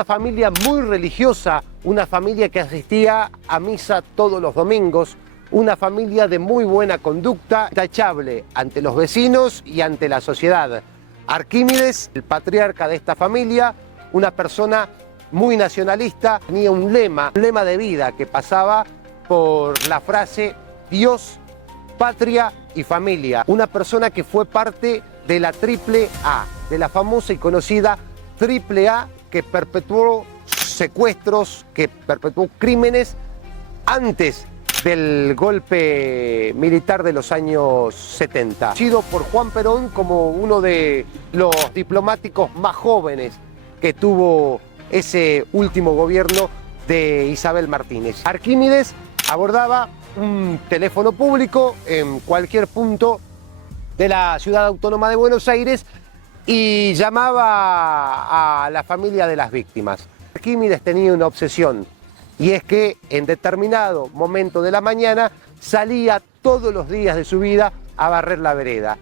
Una familia muy religiosa, una familia que asistía a misa todos los domingos, una familia de muy buena conducta, intachable ante los vecinos y ante la sociedad. Arquímedes, el patriarca de esta familia, una persona muy nacionalista, tenía un lema de vida que pasaba por la frase Dios, patria y familia. Una persona que fue parte de la Triple A, de la famosa y conocida Triple A, que perpetuó secuestros, que perpetuó crímenes antes del golpe militar de los años 70. Conocido por Juan Perón como uno de los diplomáticos más jóvenes que tuvo ese último gobierno de Isabel Martínez. Arquímedes abordaba un teléfono público en cualquier punto de la ciudad autónoma de Buenos Aires y llamaba a la familia de las víctimas. Arquímedes tenía una obsesión, y es que en determinado momento de la mañana salía todos los días de su vida a barrer la vereda.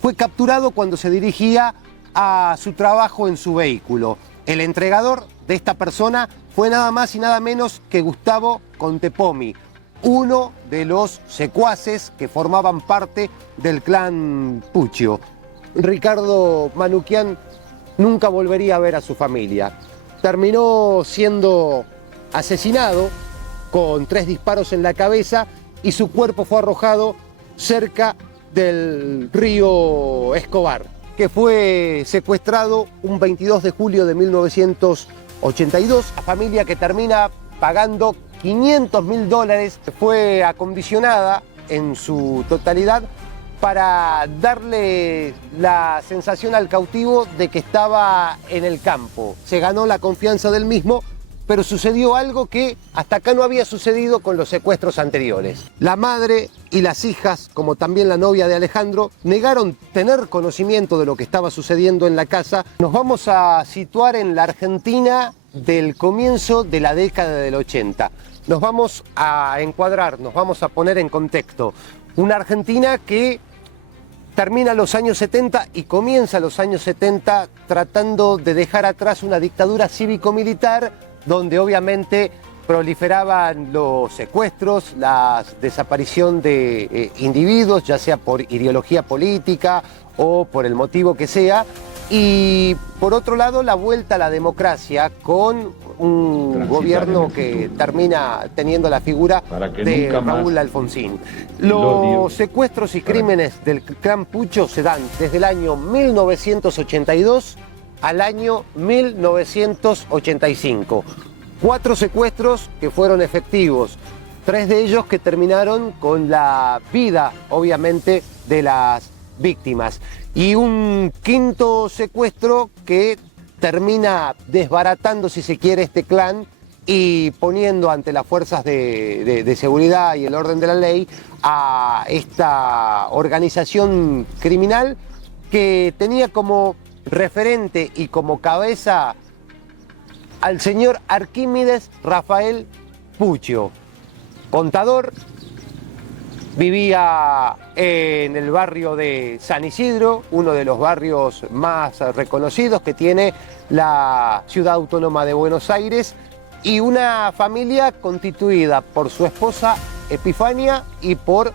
Fue capturado cuando se dirigía a su trabajo en su vehículo. El entregador de esta persona fue nada más y nada menos que Gustavo Contepomi, uno de los secuaces que formaban parte del clan Puccio. Ricardo Manukyan nunca volvería a ver a su familia. Terminó siendo asesinado con 3 disparos en la cabeza y su cuerpo fue arrojado cerca del río Escobar, que fue secuestrado un 22 de julio de 1982. La familia, que termina pagando $500.000, fue acondicionada en su totalidad para darle la sensación al cautivo de que estaba en el campo. Se ganó la confianza del mismo, pero sucedió algo que hasta acá no había sucedido con los secuestros anteriores. La madre y las hijas, como también la novia de Alejandro, negaron tener conocimiento de lo que estaba sucediendo en la casa. Nos vamos a situar en la Argentina del comienzo de la década del 80. Nos vamos a encuadrar, nos vamos a poner en contexto. Una Argentina que termina los años 70 y comienza los años 70 tratando de dejar atrás una dictadura cívico-militar donde obviamente proliferaban los secuestros, la desaparición de individuos, ya sea por ideología política o por el motivo que sea, y por otro lado la vuelta a la democracia con un gobierno que termina teniendo la figura de Raúl Alfonsín. Los secuestros y crímenes del clan Puccio se dan desde el año 1982 al año 1985. 4 secuestros que fueron efectivos, 3 de ellos que terminaron con la vida, obviamente, de las víctimas. Y un 5.º secuestro que termina desbaratando, si se quiere, este clan y poniendo ante las fuerzas de seguridad y el orden de la ley a esta organización criminal que tenía como referente y como cabeza al señor Arquímedes Rafael Puccio, contador, vivía en el barrio de San Isidro, uno de los barrios más reconocidos que tiene la ciudad autónoma de Buenos Aires, y una familia constituida por su esposa Epifania y por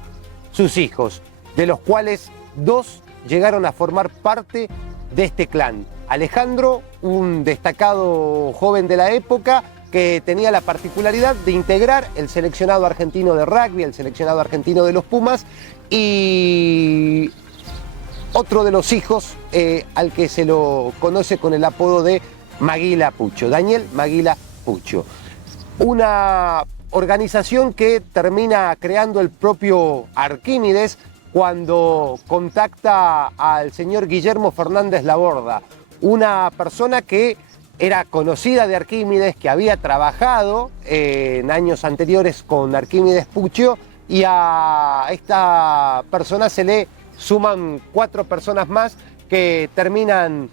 sus hijos, de los cuales 2 llegaron a formar parte de este clan. Alejandro, un destacado joven de la época que tenía la particularidad de integrar el seleccionado argentino de rugby, el seleccionado argentino de los Pumas, y otro de los hijos al que se lo conoce con el apodo de Maguila Puccio, Daniel Maguila Puccio. Una organización que termina creando el propio Arquímedes cuando contacta al señor Guillermo Fernández Laborda, una persona que era conocida de Arquímedes, que había trabajado en años anteriores con Arquímedes Puccio, y a esta persona se le suman 4 personas más que terminan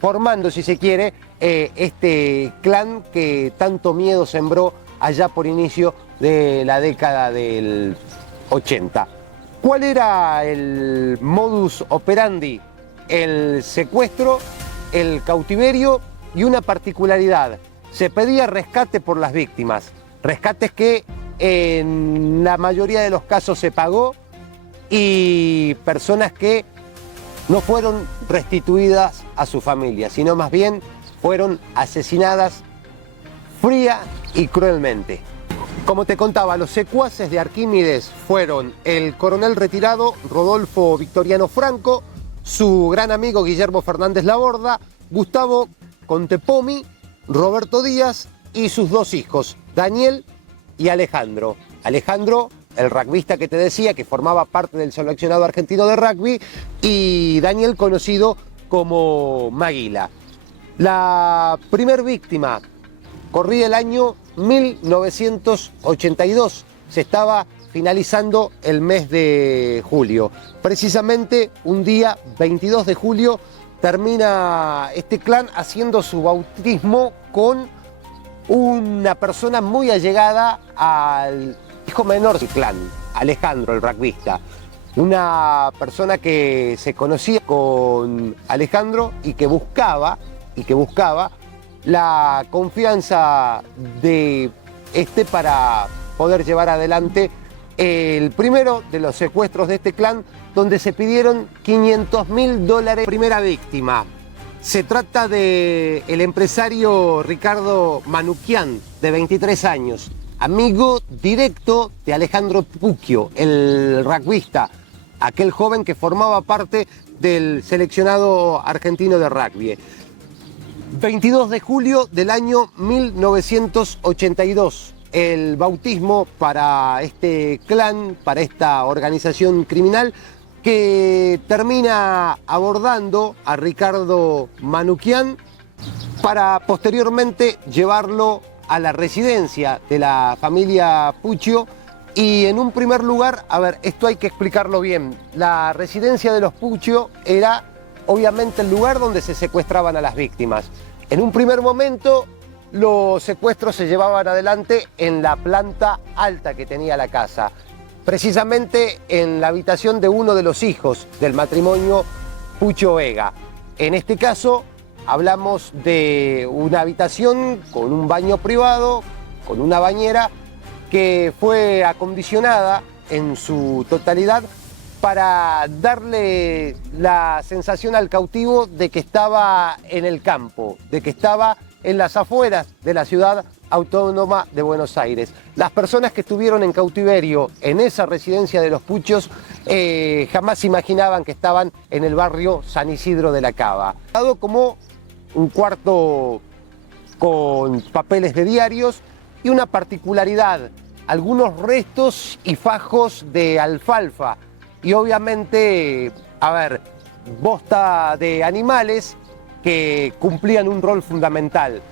formando, si se quiere, este clan que tanto miedo sembró allá por inicio de la década del 80. ¿Cuál era el modus operandi? El secuestro, el cautiverio y una particularidad: se pedía rescate por las víctimas, rescates que en la mayoría de los casos se pagó y personas que no fueron restituidas a su familia, sino más bien fueron asesinadas fría y cruelmente. Como te contaba, los secuaces de Arquímedes fueron el coronel retirado Rodolfo Victoriano Franco, su gran amigo Guillermo Fernández Laborda, Gustavo Contepomi, Roberto Díaz y sus dos hijos, Daniel y Alejandro. Alejandro, el rugbyista que te decía, que formaba parte del seleccionado argentino de rugby, y Daniel, conocido como Maguila. La primer víctima corría el año 1982, se estaba finalizando el mes de julio. Precisamente un día 22 de julio termina este clan haciendo su bautismo con una persona muy allegada al hijo menor del clan, Alejandro, el rugbyista. Una persona que se conocía con Alejandro y que buscaba la confianza de este para poder llevar adelante el primero de los secuestros de este clan, donde se pidieron $500.000. Primera víctima. Se trata del empresario Ricardo Manuquian, de 23 años, amigo directo de Alejandro Puccio, el rugbyista, aquel joven que formaba parte del seleccionado argentino de rugby. 22 de julio del año 1982, el bautismo para este clan, para esta organización criminal, que termina abordando a Ricardo Manuquian para posteriormente llevarlo a la residencia de la familia Puccio. Y en un primer lugar, a ver, esto hay que explicarlo bien, la residencia de los Puccio era obviamente el lugar donde se secuestraban a las víctimas. En un primer momento, los secuestros se llevaban adelante en la planta alta que tenía la casa, precisamente en la habitación de uno de los hijos del matrimonio Puccio Vega. En este caso, hablamos de una habitación con un baño privado, con una bañera, que fue acondicionada en su totalidad para darle la sensación al cautivo de que estaba en el campo, de que estaba en las afueras de la ciudad autónoma de Buenos Aires. Las personas que estuvieron en cautiverio en esa residencia de los Puccios jamás imaginaban que estaban en el barrio San Isidro de la Cava. Dado como un cuarto con papeles de diarios y una particularidad, algunos restos y fajos de alfalfa y obviamente, a ver, bosta de animales que cumplían un rol fundamental.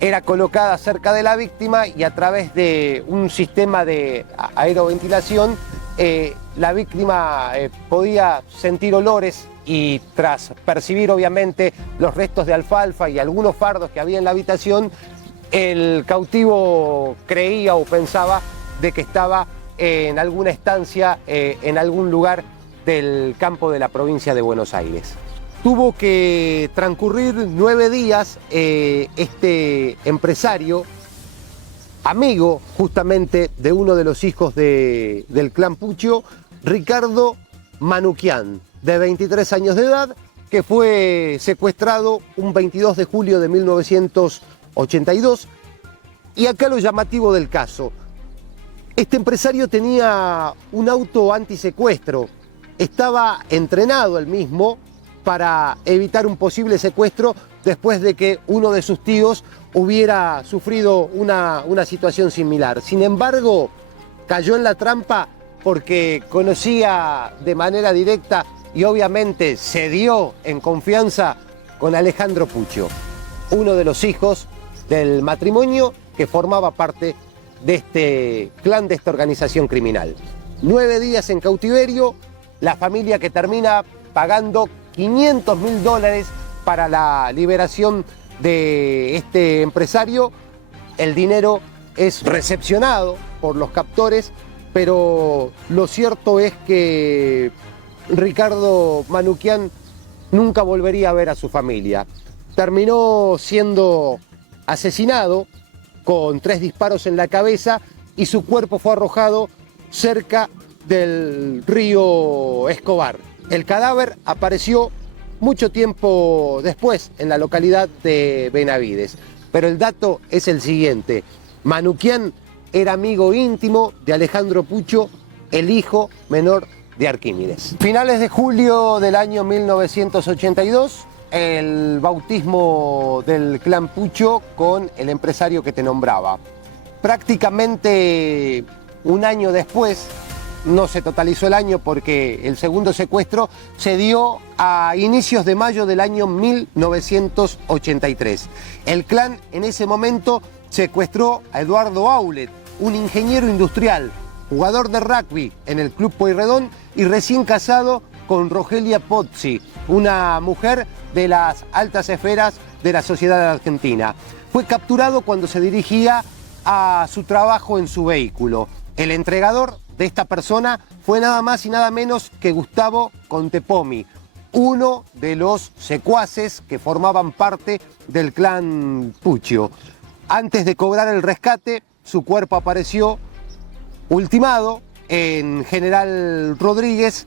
Era colocada cerca de la víctima y a través de un sistema de aeroventilación la víctima podía sentir olores y tras percibir obviamente los restos de alfalfa y algunos fardos que había en la habitación, el cautivo creía o pensaba de que estaba en alguna estancia, en algún lugar del campo de la provincia de Buenos Aires. Tuvo que transcurrir 9 días este empresario, amigo justamente de uno de los hijos del clan Puccio, Ricardo Manuquian, de 23 años de edad, que fue secuestrado un 22 de julio de 1982. Y acá lo llamativo del caso. Este empresario tenía un auto antisecuestro, estaba entrenado él mismo para evitar un posible secuestro después de que uno de sus tíos hubiera sufrido una situación similar. Sin embargo, cayó en la trampa porque conocía de manera directa y obviamente se dio en confianza con Alejandro Puccio, uno de los hijos del matrimonio que formaba parte de este clan, de esta organización criminal. 9 días en cautiverio, la familia que termina pagando $500.000 para la liberación de este empresario. El dinero es recepcionado por los captores, pero lo cierto es que Ricardo Manuquian nunca volvería a ver a su familia. Terminó siendo asesinado con 3 disparos en la cabeza y su cuerpo fue arrojado cerca del río Escobar. El cadáver apareció mucho tiempo después en la localidad de Benavides. Pero el dato es el siguiente: Manukyan era amigo íntimo de Alejandro Pucho, el hijo menor de Arquímedes. Finales de julio del año 1982, el bautismo del clan Pucho con el empresario que te nombraba. Prácticamente un año después, no se totalizó el año porque el segundo secuestro se dio a inicios de mayo del año 1983. El clan en ese momento secuestró a Eduardo Aulet, un ingeniero industrial, jugador de rugby en el Club Pueyrredón y recién casado con Rogelia Pozzi, una mujer de las altas esferas de la sociedad argentina. Fue capturado cuando se dirigía a su trabajo en su vehículo. El entregador de esta persona fue nada más y nada menos que Gustavo Contepomi, uno de los secuaces que formaban parte del clan Pucho. Antes de cobrar el rescate, su cuerpo apareció ultimado en General Rodríguez.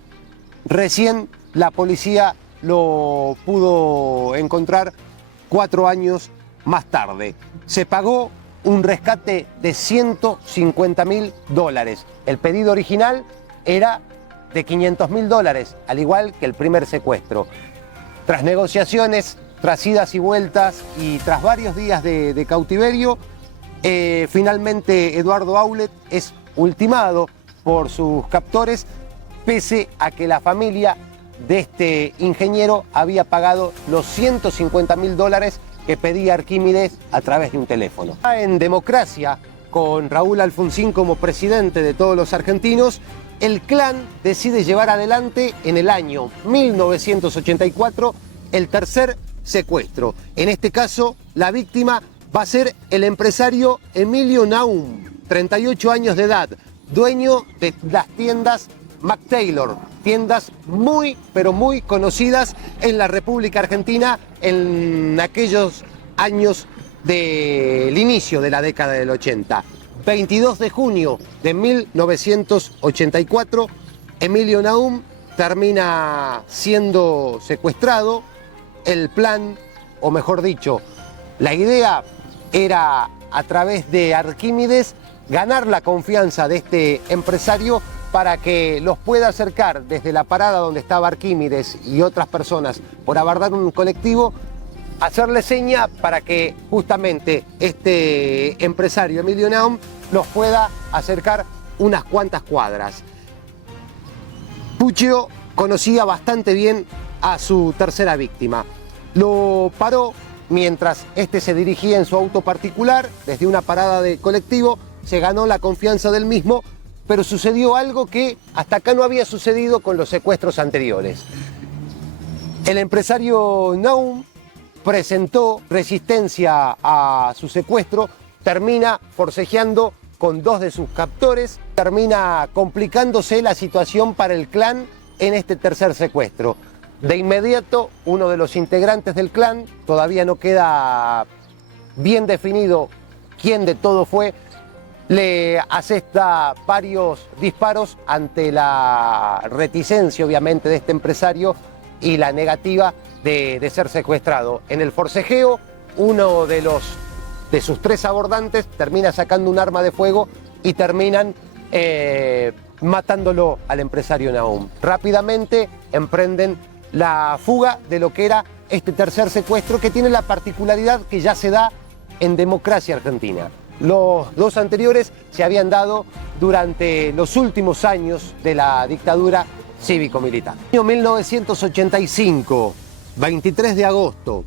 Recién la policía lo pudo encontrar 4 años más tarde. Se pagó un rescate de $150.000. El pedido original era de $500.000, al igual que el primer secuestro. Tras negociaciones, tras idas y vueltas y tras varios días de cautiverio, finalmente Eduardo Aulet es ultimado por sus captores, pese a que la familia de este ingeniero había pagado los $150.000 que pedía Arquímedes a través de un teléfono. En democracia, con Raúl Alfonsín como presidente de todos los argentinos, el clan decide llevar adelante en el año 1984 el tercer secuestro. En este caso, la víctima va a ser el empresario Emilio Naum, 38 años de edad, dueño de las tiendas McTaylor, tiendas muy, pero muy conocidas en la República Argentina en aquellos años del inicio de la década del 80. 22 de junio de 1984, Emilio Naum termina siendo secuestrado. El plan, o mejor dicho, la idea era, a través de Arquímedes, ganar la confianza de este empresario para que los pueda acercar desde la parada donde estaba Arquímedes y otras personas por abordar un colectivo, hacerle seña para que justamente este empresario Emilio Naum los pueda acercar unas cuantas cuadras. Pucho conocía bastante bien a su tercera víctima. Lo paró mientras este se dirigía en su auto particular desde una parada de colectivo, se ganó la confianza del mismo, pero sucedió algo que hasta acá no había sucedido con los secuestros anteriores. El empresario Naum presentó resistencia a su secuestro, termina forcejeando con 2 de sus captores, termina complicándose la situación para el clan en este tercer secuestro. De inmediato, uno de los integrantes del clan, todavía no queda bien definido quién de todo fue, le asesta varios disparos ante la reticencia, obviamente, de este empresario y la negativa de ser secuestrado. En el forcejeo, uno de sus 3 abordantes termina sacando un arma de fuego y terminan matándolo al empresario Naum. Rápidamente emprenden la fuga de lo que era este tercer secuestro, que tiene la particularidad que ya se da en democracia argentina. Los 2 anteriores se habían dado durante los últimos años de la dictadura cívico-militar. En 1985, 23 de agosto,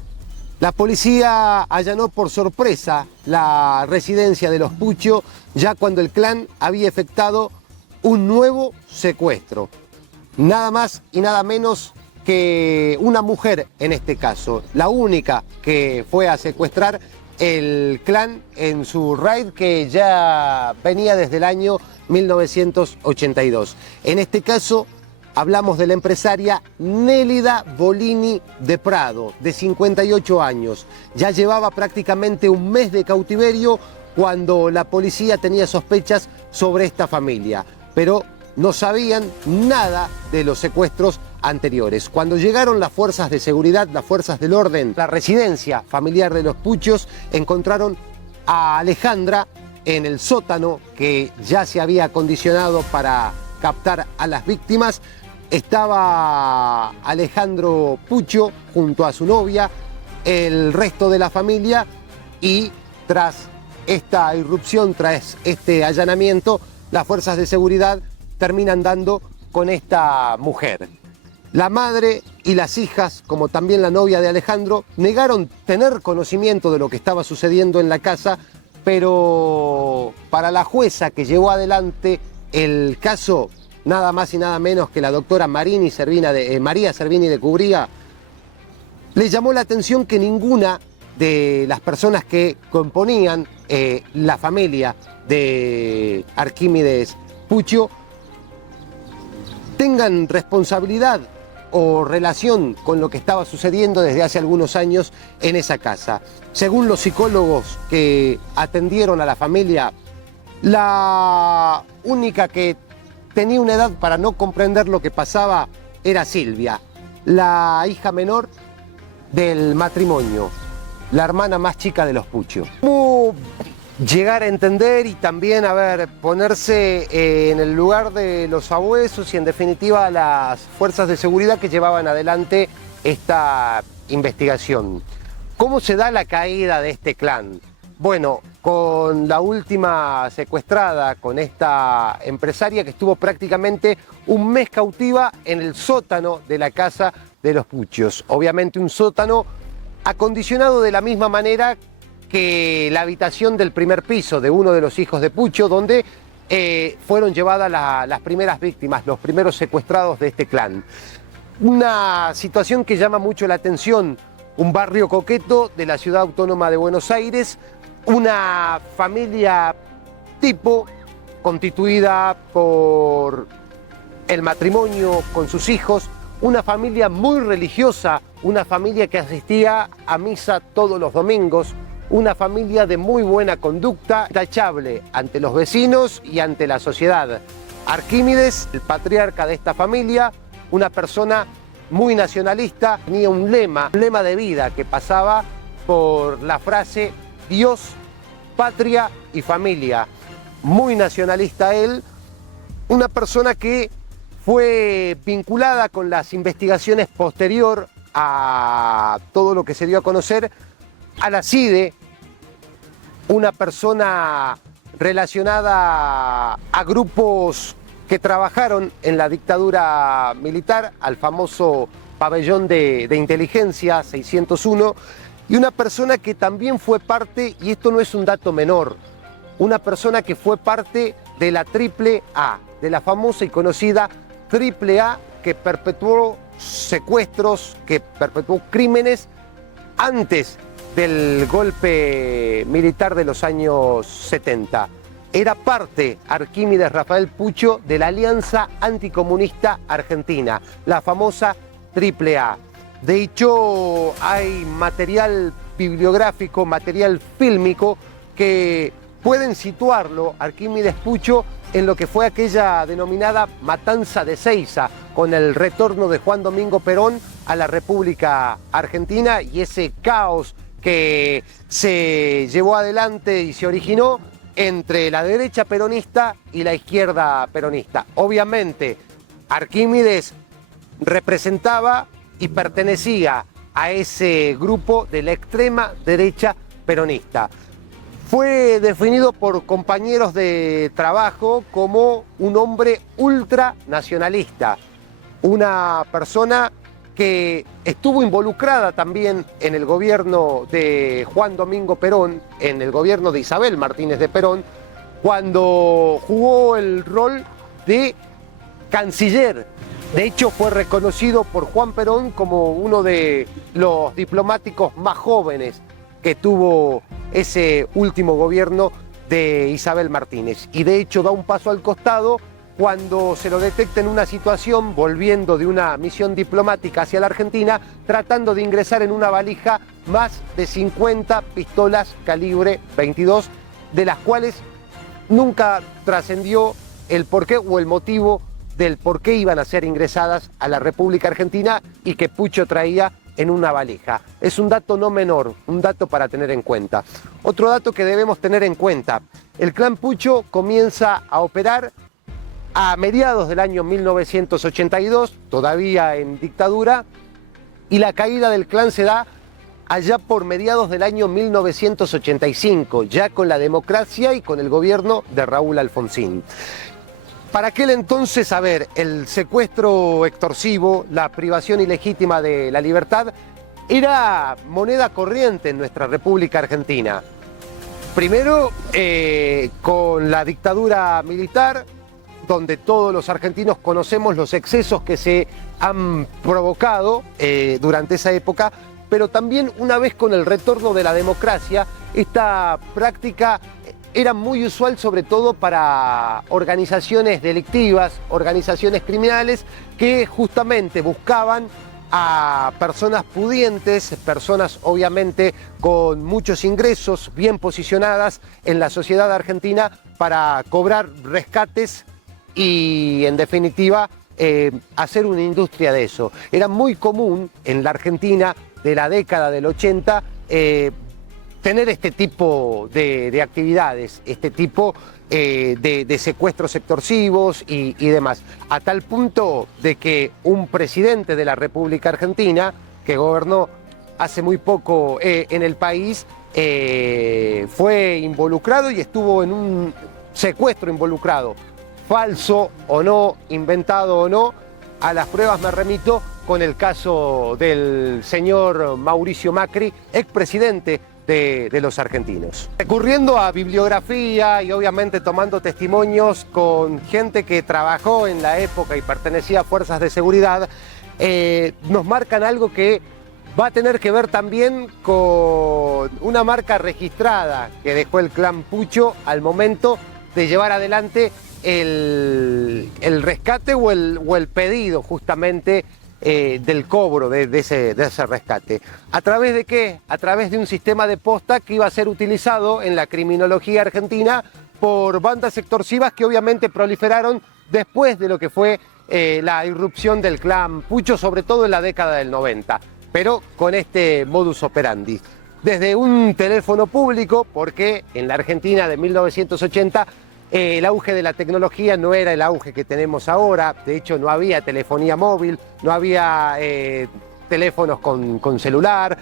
la policía allanó por sorpresa la residencia de los Pucho, ya cuando el clan había efectuado un nuevo secuestro. Nada más y nada menos que una mujer, en este caso, la única que fue a secuestrar el clan en su raid, que ya venía desde el año 1982. En este caso, Hablamos de la empresaria Nélida Bolini de Prado, de 58 años. Ya llevaba prácticamente un mes de cautiverio cuando la policía tenía sospechas sobre esta familia, pero no sabían nada de los secuestros anteriores. Cuando llegaron las fuerzas de seguridad, las fuerzas del orden, la residencia familiar de los Puchos, encontraron a Alejandra en el sótano que ya se había acondicionado para captar a las víctimas. Estaba Alejandro Pucho junto a su novia, el resto de la familia, y tras esta irrupción, tras este allanamiento, las fuerzas de seguridad terminan dando con esta mujer. La madre y las hijas, como también la novia de Alejandro, negaron tener conocimiento de lo que estaba sucediendo en la casa, pero para la jueza que llevó adelante el caso, nada más y nada menos que la doctora María Servini de Cubría, le llamó la atención que ninguna de las personas que componían la familia de Arquímedes Pucho tengan responsabilidad o relación con lo que estaba sucediendo desde hace algunos años en esa casa. Según los psicólogos que atendieron a la familia, la única que tenía una edad para no comprender lo que pasaba era Silvia, la hija menor del matrimonio, la hermana más chica de los Pucho. ¿Cómo llegar a entender y también, ponerse en el lugar de los abuesos y en definitiva las fuerzas de seguridad que llevaban adelante esta investigación? ¿Cómo se da la caída de este clan? Bueno, con la última secuestrada, con esta empresaria que estuvo prácticamente un mes cautiva en el sótano de la casa de los Puchos. Obviamente un sótano acondicionado de la misma manera que la habitación del primer piso de uno de los hijos de Pucho, donde fueron llevadas las primeras víctimas, los primeros secuestrados de este clan. Una situación que llama mucho la atención, un barrio coqueto de la ciudad autónoma de Buenos Aires, una familia tipo constituida por el matrimonio con sus hijos, una familia muy religiosa, una familia que asistía a misa todos los domingos, una familia de muy buena conducta, intachable ante los vecinos y ante la sociedad. Arquímedes, el patriarca de esta familia, una persona muy nacionalista, tenía un lema de vida que pasaba por la frase Dios, patria y familia. Muy nacionalista él, una persona que fue vinculada con las investigaciones posterior a todo lo que se dio a conocer a la CIDE, una persona relacionada a grupos que trabajaron en la dictadura militar, al famoso pabellón de inteligencia 601, y una persona que también fue parte, y esto no es un dato menor, una persona que fue parte de la AAA, de la famosa y conocida AAA, que perpetuó secuestros, que perpetuó crímenes antes del golpe militar de los años 70. Era parte, Arquímedes Rafael Pucho, de la Alianza Anticomunista Argentina, la famosa AAA. De hecho, hay material bibliográfico, material fílmico, que pueden situarlo, Arquímedes Pucho, en lo que fue aquella denominada Matanza de Seiza, con el retorno de Juan Domingo Perón a la República Argentina y ese caos que se llevó adelante y se originó entre la derecha peronista y la izquierda peronista. Obviamente, Arquímedes representaba y pertenecía a ese grupo de la extrema derecha peronista. Fue definido por compañeros de trabajo como un hombre ultranacionalista, una persona que estuvo involucrada también en el gobierno de Juan Domingo Perón, en el gobierno de Isabel Martínez de Perón, cuando jugó el rol de canciller. De hecho, fue reconocido por Juan Perón como uno de los diplomáticos más jóvenes que tuvo ese último gobierno de Isabel Martínez. Y de hecho da un paso al costado cuando se lo detecta en una situación, volviendo de una misión diplomática hacia la Argentina, tratando de ingresar en una valija más de 50 pistolas calibre 22, de las cuales nunca trascendió el porqué o el motivo del por qué iban a ser ingresadas a la República Argentina y que Pucho traía en una valija. Es un dato no menor, un dato para tener en cuenta. Otro dato que debemos tener en cuenta: el clan Pucho comienza a operar a mediados del año 1982, todavía en dictadura, y la caída del clan se da allá por mediados del año 1985, ya con la democracia y con el gobierno de Raúl Alfonsín. Para aquel entonces, a ver, el secuestro extorsivo, la privación ilegítima de la libertad, era moneda corriente en nuestra República Argentina. Primero, con la dictadura militar, donde todos los argentinos conocemos los excesos que se han provocado durante esa época, pero también una vez con el retorno de la democracia, esta práctica era muy usual sobre todo para organizaciones delictivas, organizaciones criminales que justamente buscaban a personas pudientes, personas obviamente con muchos ingresos, bien posicionadas en la sociedad argentina para cobrar rescates y en definitiva hacer una industria de eso. Era muy común en la Argentina de la década del 80 tener este tipo de actividades, este tipo de secuestros extorsivos y demás, a tal punto de que un presidente de la República Argentina, que gobernó hace muy poco en el país, fue involucrado y estuvo en un secuestro involucrado. Falso o no, inventado o no, a las pruebas me remito con el caso del señor Mauricio Macri, expresidente de los argentinos. Recurriendo a bibliografía y obviamente tomando testimonios con gente que trabajó en la época y pertenecía a fuerzas de seguridad, nos marcan algo que va a tener que ver también con una marca registrada que dejó el clan Pucho al momento de llevar adelante el rescate o el pedido justamente del cobro de ese rescate. ¿A través de qué? A través de un sistema de posta que iba a ser utilizado en la criminología argentina por bandas extorsivas que obviamente proliferaron después de lo que fue la irrupción del clan Pucho, sobre todo en la década del 90, pero con este modus operandi. Desde un teléfono público, porque en la Argentina de 1980 el auge de la tecnología no era el auge que tenemos ahora. De hecho, no había telefonía móvil, no había teléfonos con celular,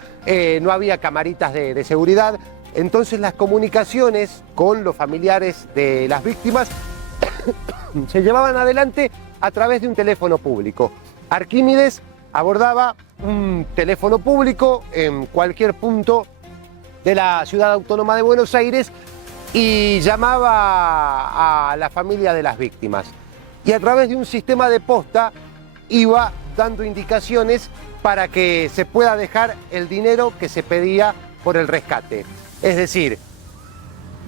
no había camaritas de seguridad. Entonces las comunicaciones con los familiares de las víctimas se llevaban adelante a través de un teléfono público. Arquímedes abordaba un teléfono público en cualquier punto de la ciudad autónoma de Buenos Aires y llamaba a la familia de las víctimas. Y a través de un sistema de posta iba dando indicaciones para que se pueda dejar el dinero que se pedía por el rescate. Es decir,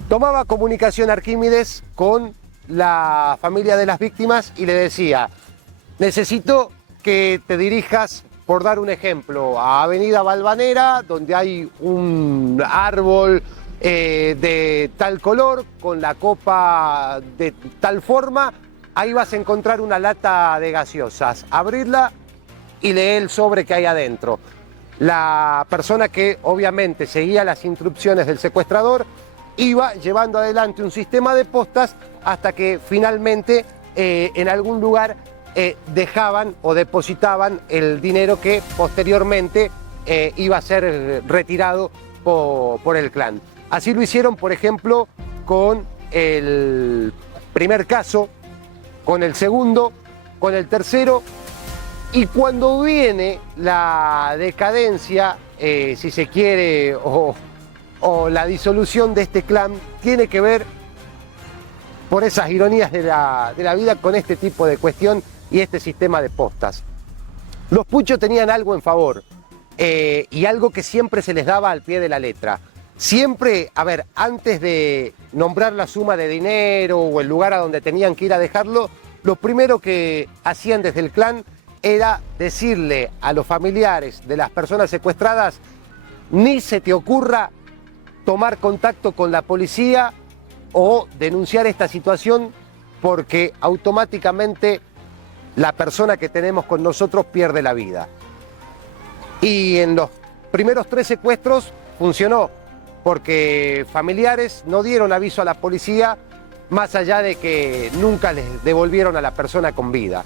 tomaba comunicación Arquímedes con la familia de las víctimas y le decía: necesito que te dirijas, por dar un ejemplo, a Avenida Valvanera, donde hay un árbol de tal color, con la copa de tal forma, ahí vas a encontrar una lata de gaseosas. Abrirla y lee el sobre que hay adentro. La persona que obviamente seguía las instrucciones del secuestrador iba llevando adelante un sistema de postas hasta que finalmente en algún lugar dejaban o depositaban el dinero que posteriormente iba a ser retirado por el clan. Así lo hicieron, por ejemplo, con el primer caso, con el segundo, con el tercero, y cuando viene la decadencia, si se quiere, o la disolución de este clan, tiene que ver, por esas ironías de la vida, con este tipo de cuestión y este sistema de postas. Los Puchos tenían algo en favor, y algo que siempre se les daba al pie de la letra. Siempre, a ver, antes de nombrar la suma de dinero o el lugar a donde tenían que ir a dejarlo, lo primero que hacían desde el clan era decirle a los familiares de las personas secuestradas: ni se te ocurra tomar contacto con la policía o denunciar esta situación, porque automáticamente la persona que tenemos con nosotros pierde la vida. Y en los primeros 3 secuestros funcionó, porque familiares no dieron aviso a la policía, más allá de que nunca les devolvieron a la persona con vida.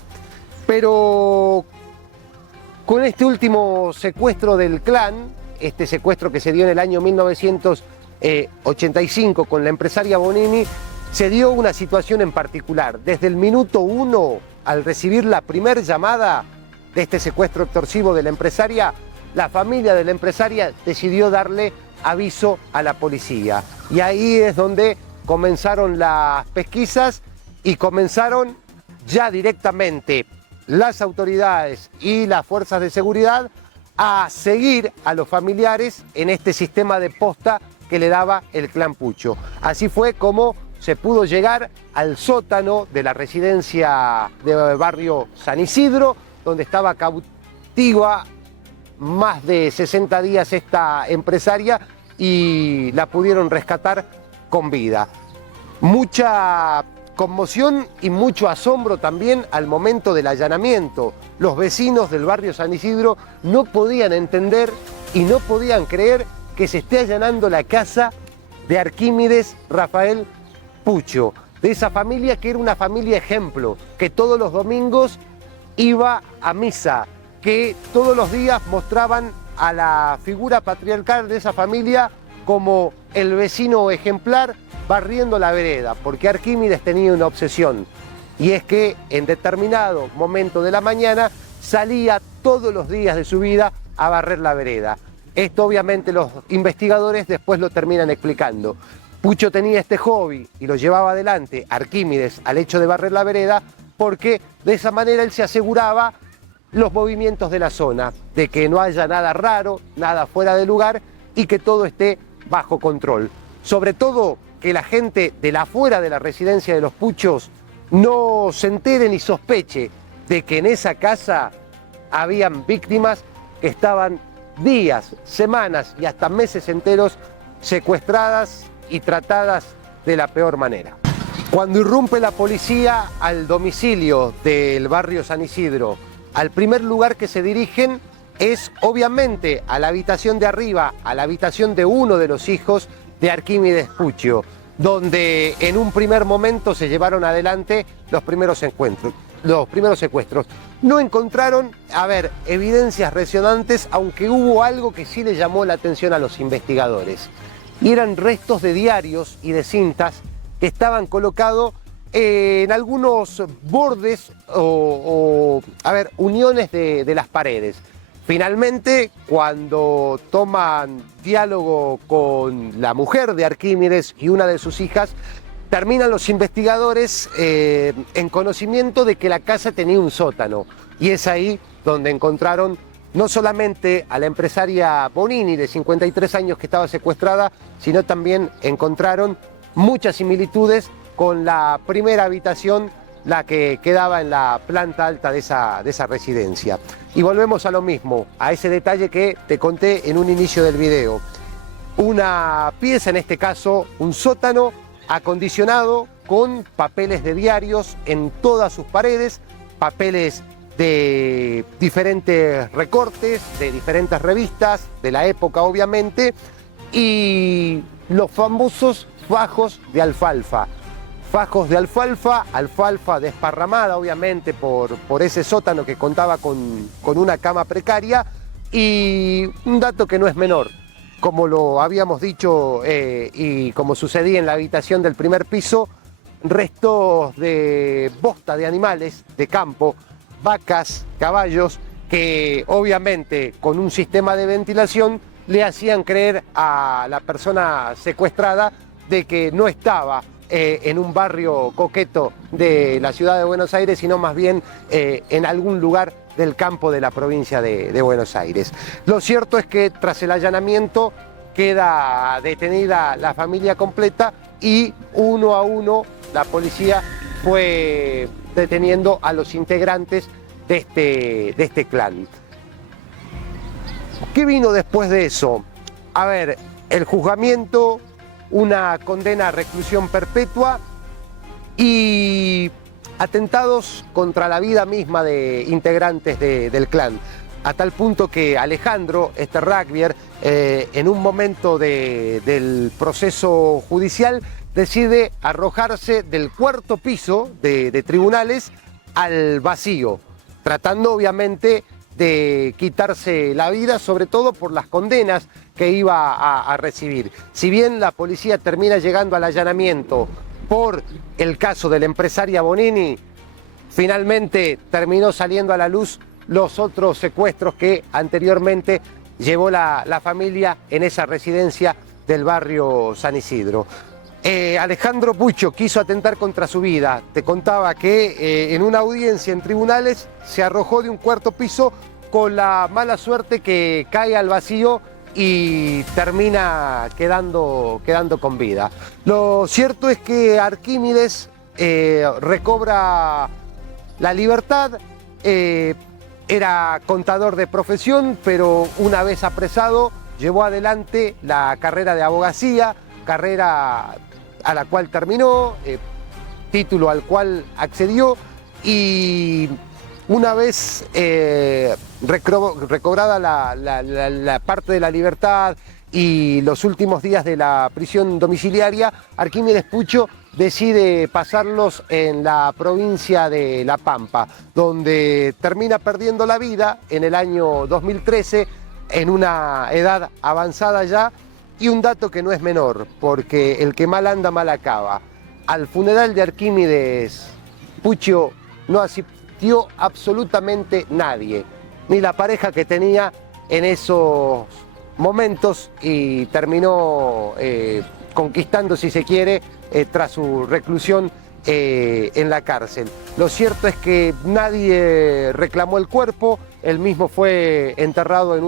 Pero con este último secuestro del clan, este secuestro que se dio en el año 1985 con la empresaria Bonini, se dio una situación en particular. Desde el minuto 1, al recibir la primera llamada de este secuestro extorsivo de la empresaria, la familia de la empresaria decidió darle aviso a la policía. Y ahí es donde comenzaron las pesquisas y comenzaron ya directamente las autoridades y las fuerzas de seguridad a seguir a los familiares en este sistema de posta que le daba el clan Pucho. Así fue como se pudo llegar al sótano de la residencia del barrio San Isidro, donde estaba cautiva más de 60 días esta empresaria, y la pudieron rescatar con vida. Mucha conmoción y mucho asombro también al momento del allanamiento. Los vecinos del barrio San Isidro no podían entender y no podían creer que se esté allanando la casa de Arquímedes Rafael Pucho, de esa familia que era una familia ejemplo, que todos los domingos iba a misa, que todos los días mostraban a la figura patriarcal de esa familia como el vecino ejemplar barriendo la vereda, porque Arquímedes tenía una obsesión, y es que en determinado momento de la mañana salía todos los días de su vida a barrer la vereda. Esto obviamente los investigadores después lo terminan explicando. Pucho tenía este hobby y lo llevaba adelante, Arquímedes, al hecho de barrer la vereda, porque de esa manera él se aseguraba los movimientos de la zona, de que no haya nada raro, nada fuera de lugar y que todo esté bajo control. Sobre todo que la gente de la afuera de la residencia de los Puchos no se entere ni sospeche de que en esa casa habían víctimas que estaban días, semanas y hasta meses enteros secuestradas y tratadas de la peor manera. Cuando irrumpe la policía al domicilio del barrio San Isidro, al primer lugar que se dirigen es obviamente a la habitación de arriba, a la habitación de uno de los hijos de Arquímedes Pucho, donde en un primer momento se llevaron adelante los primeros secuestros. No encontraron, evidencias resonantes, aunque hubo algo que sí le llamó la atención a los investigadores. Y eran restos de diarios y de cintas que estaban colocados en algunos bordes uniones de las paredes. Finalmente, cuando toman diálogo con la mujer de Arquímedes y una de sus hijas, terminan los investigadores en conocimiento de que la casa tenía un sótano. Y es ahí donde encontraron no solamente a la empresaria Bonini, de 53 años, que estaba secuestrada, sino también encontraron muchas similitudes con la primera habitación, la que quedaba en la planta alta de esa residencia. Y volvemos a lo mismo, a ese detalle que te conté en un inicio del video. Una pieza, en este caso un sótano, acondicionado con papeles de diarios en todas sus paredes, papeles de diferentes recortes, de diferentes revistas, de la época obviamente, y los famosos fajos de alfalfa. Fajos de alfalfa, alfalfa desparramada obviamente por ese sótano que contaba con una cama precaria, y un dato que no es menor, como lo habíamos dicho y como sucedía en la habitación del primer piso, restos de bosta de animales de campo, vacas, caballos, que obviamente con un sistema de ventilación le hacían creer a la persona secuestrada de que no estaba en un barrio coqueto de la ciudad de Buenos Aires, sino más bien en algún lugar del campo de la provincia de Buenos Aires. Lo cierto es que tras el allanamiento queda detenida la familia completa y uno a uno la policía fue deteniendo a los integrantes de este clan. ¿Qué vino después de eso? A ver, el juzgamiento, una condena a reclusión perpetua y atentados contra la vida misma de integrantes del clan, a tal punto que Alejandro, este rugbyer, en un momento del proceso judicial, decide arrojarse del cuarto piso de tribunales al vacío, tratando obviamente de quitarse la vida, sobre todo por las condenas que iba a recibir. Si bien la policía termina llegando al allanamiento por el caso de la empresaria Bonini, finalmente terminó saliendo a la luz los otros secuestros que anteriormente llevó la familia en esa residencia del barrio San Isidro. Alejandro Pucho quiso atentar contra su vida. Te contaba que en una audiencia en tribunales se arrojó de un cuarto piso con la mala suerte que cae al vacío y termina quedando con vida. Lo cierto es que Arquímedes recobra la libertad, era contador de profesión, pero una vez apresado llevó adelante la carrera de abogacía, carrera a la cual terminó, título al cual accedió, y una vez recobrada la parte de la libertad y los últimos días de la prisión domiciliaria, Arquímedes Pucho decide pasarlos en la provincia de La Pampa, donde termina perdiendo la vida en el año 2013, en una edad avanzada ya. Y un dato que no es menor, porque el que mal anda, mal acaba. Al funeral de Arquímedes Pucho no asistió absolutamente nadie, ni la pareja que tenía en esos momentos, y terminó conquistando, si se quiere, tras su reclusión en la cárcel. Lo cierto es que nadie reclamó el cuerpo, él mismo fue enterrado en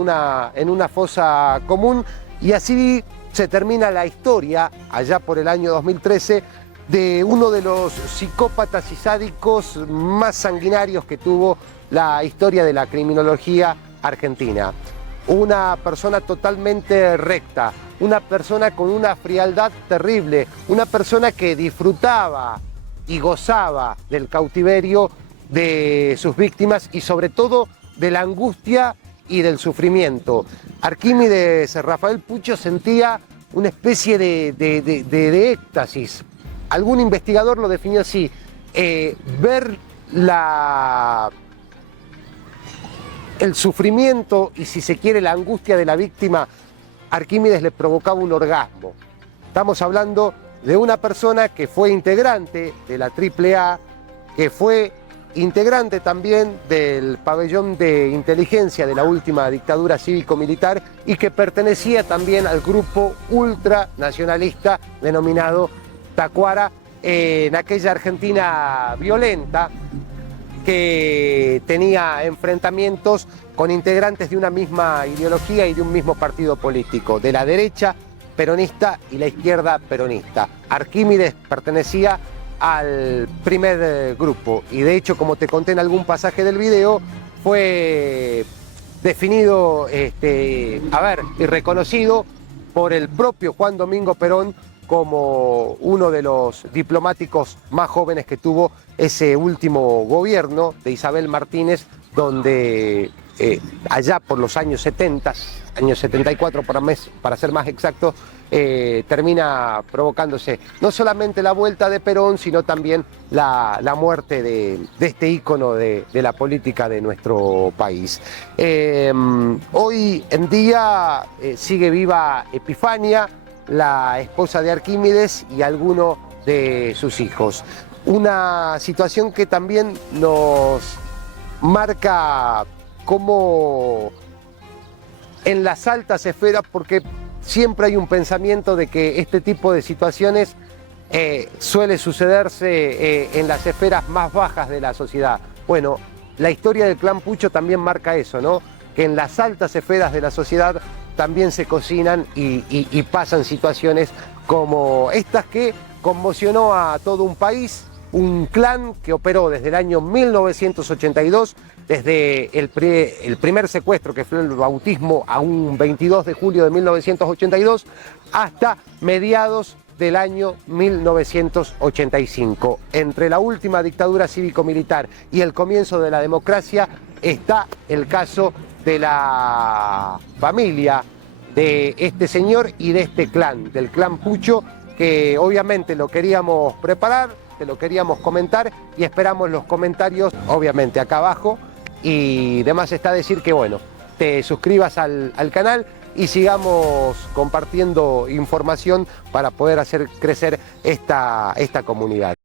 una fosa común. Y así se termina la historia, allá por el año 2013, de uno de los psicópatas y sádicos más sanguinarios que tuvo la historia de la criminología argentina. Una persona totalmente recta, una persona con una frialdad terrible, una persona que disfrutaba y gozaba del cautiverio de sus víctimas y sobre todo de la angustia y del sufrimiento. Arquímedes Rafael Pucho sentía una especie de éxtasis. Algún investigador lo definió así: ver el sufrimiento y, si se quiere, la angustia de la víctima, Arquímedes le provocaba un orgasmo. Estamos hablando de una persona que fue integrante de la AAA, que fue integrante también del pabellón de inteligencia de la última dictadura cívico-militar y que pertenecía también al grupo ultranacionalista denominado Tacuara, en aquella Argentina violenta que tenía enfrentamientos con integrantes de una misma ideología y de un mismo partido político, de la derecha peronista y la izquierda peronista. Arquímedes pertenecía al primer grupo y, de hecho, como te conté en algún pasaje del video, fue definido y reconocido por el propio Juan Domingo Perón como uno de los diplomáticos más jóvenes que tuvo ese último gobierno de Isabel Martínez, donde allá por los años 70, años 74 para ser más exacto, termina provocándose no solamente la vuelta de Perón, sino también la muerte de este ícono de la política de nuestro país. Hoy en día sigue viva Epifania, la esposa de Arquímedes, y alguno de sus hijos. Una situación que también nos marca cómo en las altas esferas, porque siempre hay un pensamiento de que este tipo de situaciones suele sucederse en las esferas más bajas de la sociedad. Bueno, la historia del clan Pucho también marca eso, ¿no? Que en las altas esferas de la sociedad también se cocinan y pasan situaciones como estas que conmocionó a todo un país, un clan que operó desde el año 1982, desde el primer secuestro, que fue el bautismo, a un 22 de julio de 1982, hasta mediados del año 1985. Entre la última dictadura cívico-militar y el comienzo de la democracia está el caso de la familia de este señor y de este clan, del clan Pucho, que obviamente lo queríamos preparar, te lo queríamos comentar y esperamos los comentarios, obviamente, acá abajo. Y demás está decir que, bueno, te suscribas al canal y sigamos compartiendo información para poder hacer crecer esta comunidad.